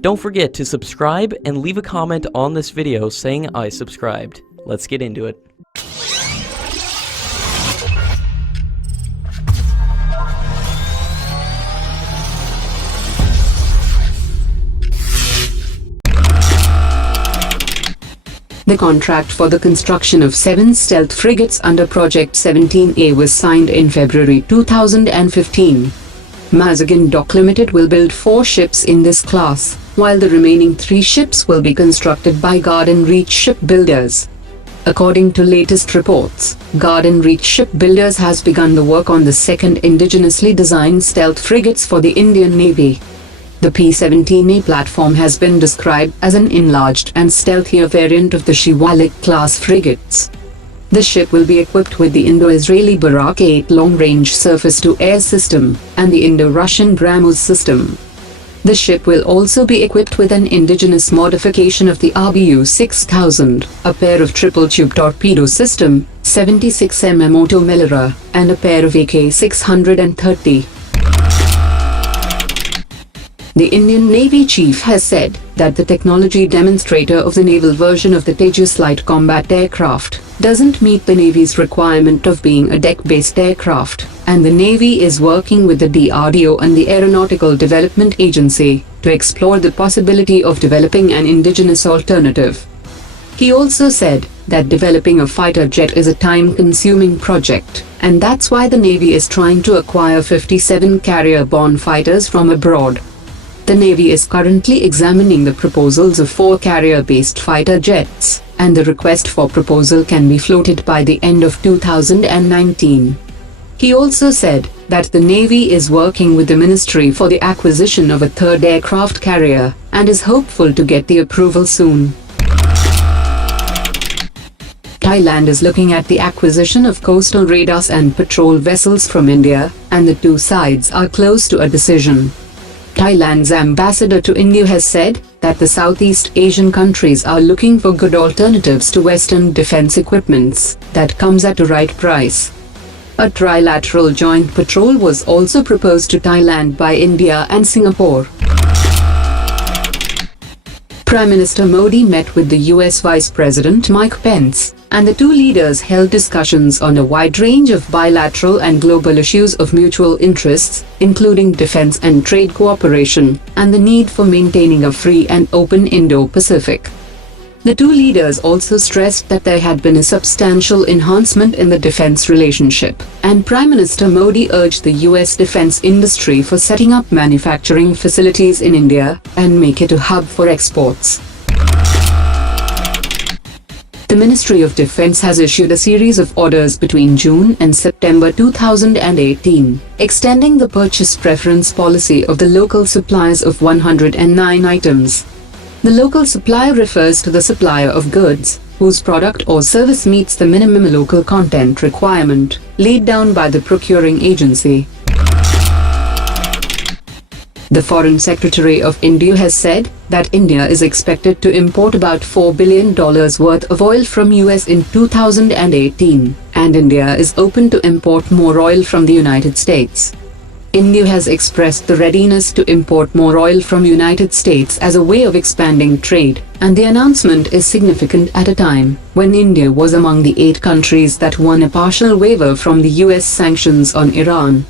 Don't forget to subscribe and leave a comment on this video saying I subscribed. Let's get into it. The contract for the construction of 7 stealth frigates under Project 17A was signed in February 2015. Mazagon Dock Limited will build 4 ships in this class, while the remaining 3 ships will be constructed by Garden Reach Shipbuilders. According to latest reports, Garden Reach Shipbuilders has begun the work on the second indigenously designed stealth frigates for the Indian Navy. The P-17A platform has been described as an enlarged and stealthier variant of the Shivalik class frigates. The ship will be equipped with the Indo-Israeli Barak 8 long-range surface-to-air system and the Indo-Russian BrahMos system. The ship will also be equipped with an indigenous modification of the RBU-6000, a pair of triple-tube torpedo system, 76 mm Otto Melara, and a pair of AK-630. The Indian Navy chief has said that the technology demonstrator of the naval version of the Tejas light combat aircraft doesn't meet the Navy's requirement of being a deck-based aircraft, and the Navy is working with the DRDO and the Aeronautical Development Agency to explore the possibility of developing an indigenous alternative. He also said that developing a fighter jet is a time-consuming project, and that's why the Navy is trying to acquire 57 carrier-borne fighters from abroad. The Navy is currently examining the proposals of 4 carrier-based fighter jets, and the request for proposal can be floated by the end of 2019. He also said that the Navy is working with the Ministry for the acquisition of a 3rd aircraft carrier, and is hopeful to get the approval soon. Thailand is looking at the acquisition of coastal radars and patrol vessels from India, and the two sides are close to a decision. Thailand's ambassador to India has said that the Southeast Asian countries are looking for good alternatives to Western defense equipments that comes at a right price. A trilateral joint patrol was also proposed to Thailand by India and Singapore. Prime Minister Modi met with the US Vice President Mike Pence, and the two leaders held discussions on a wide range of bilateral and global issues of mutual interests, including defense and trade cooperation, and the need for maintaining a free and open Indo-Pacific. The two leaders also stressed that there had been a substantial enhancement in the defense relationship, and Prime Minister Modi urged the US defense industry for setting up manufacturing facilities in India and make it a hub for exports. The Ministry of Defense has issued a series of orders between June and September 2018, extending the purchase preference policy of the local suppliers of 109 items. The local supplier refers to the supplier of goods whose product or service meets the minimum local content requirement laid down by the procuring agency. The Foreign Secretary of India has said that India is expected to import about $4 billion worth of oil from US in 2018, and India is open to import more oil from the United States. India has expressed the readiness to import more oil from United States as a way of expanding trade, and the announcement is significant at a time when India was among the 8 countries that won a partial waiver from the US sanctions on Iran.